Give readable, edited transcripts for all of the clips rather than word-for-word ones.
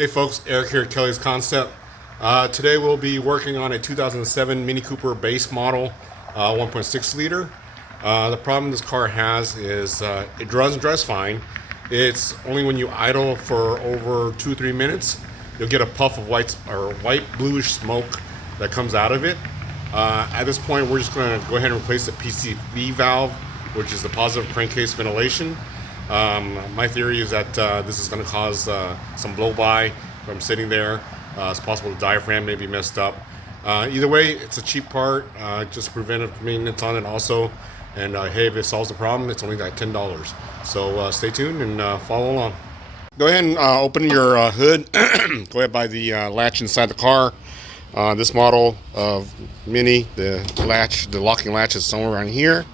Hey folks, Eric here at Kelly's Concept. Today we'll be working on a 2007 Mini Cooper Base model 1.6 liter. The problem this car has is it runs and drives fine. It's only when you idle for over 2-3 minutes, you'll get a puff of white bluish smoke that comes out of it. At this point, we're just going to go ahead and replace the PCV valve, which is the positive crankcase ventilation. My theory is that this is going to cause some blow-by from sitting there. It's possible the diaphragm may be messed up. Either way, it's a cheap part, just preventive maintenance on it also. And hey, if it solves the problem, it's only like $10. So stay tuned and follow along. Go ahead and open your hood. Go ahead by the latch inside the car. This model of Mini, the locking latch is somewhere around here.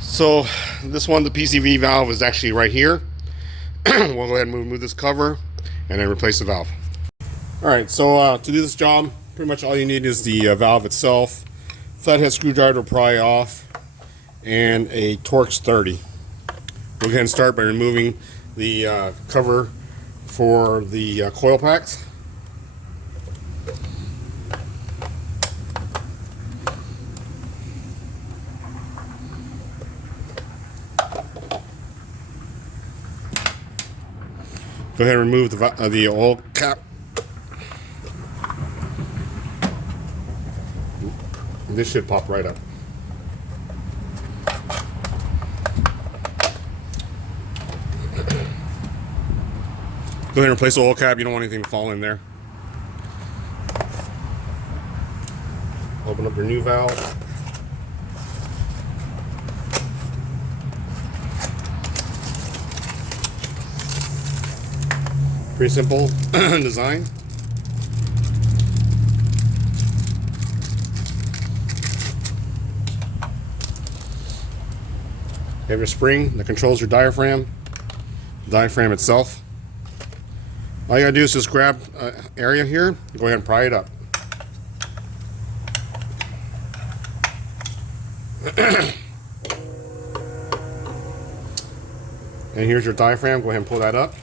So this one, the PCV valve, is actually right here. We'll go ahead and move this cover and then replace the valve. Alright, so to do this job, pretty much all you need is the valve itself, flathead screwdriver to pry off, and a Torx 30. We'll go ahead and start by removing the cover for the coil packs. Go ahead and remove the oil cap. This should pop right up. Go ahead and replace the oil cap. You don't want anything to fall in there. Open up your new valve. Pretty simple design. You have your spring that controls your diaphragm, the diaphragm itself. All you gotta do is just grab an area here, go ahead and pry it up. And here's your diaphragm, go ahead and pull that up.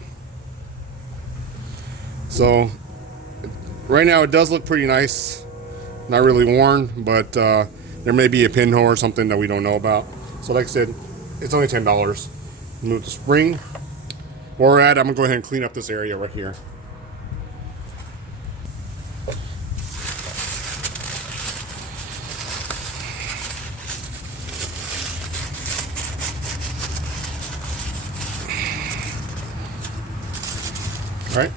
So right now it does look pretty nice, not really worn, but there may be a pinhole or something that we don't know about. So like I said, it's only $10. Move the spring. Where we're at, I'm gonna go ahead and clean up this area right here. All right.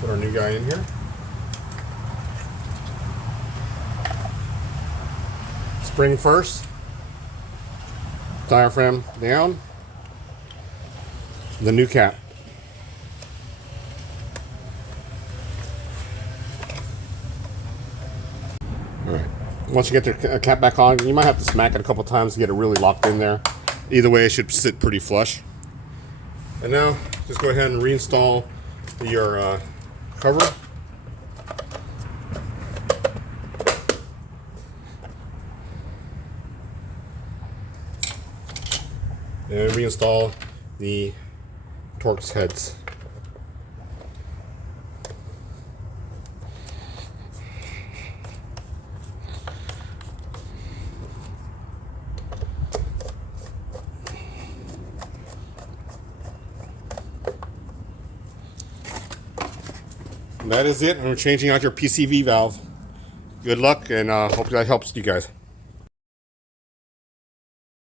Put our new guy in here. Spring first. Diaphragm down. The new cap. Alright. Once you get the cap back on, you might have to smack it a couple times to get it really locked in there. Either way, it should sit pretty flush. And now, just go ahead and reinstall your cover. And reinstall the Torx heads. And that is it. And we're changing out your PCV valve. Good luck, and hope that helps you guys.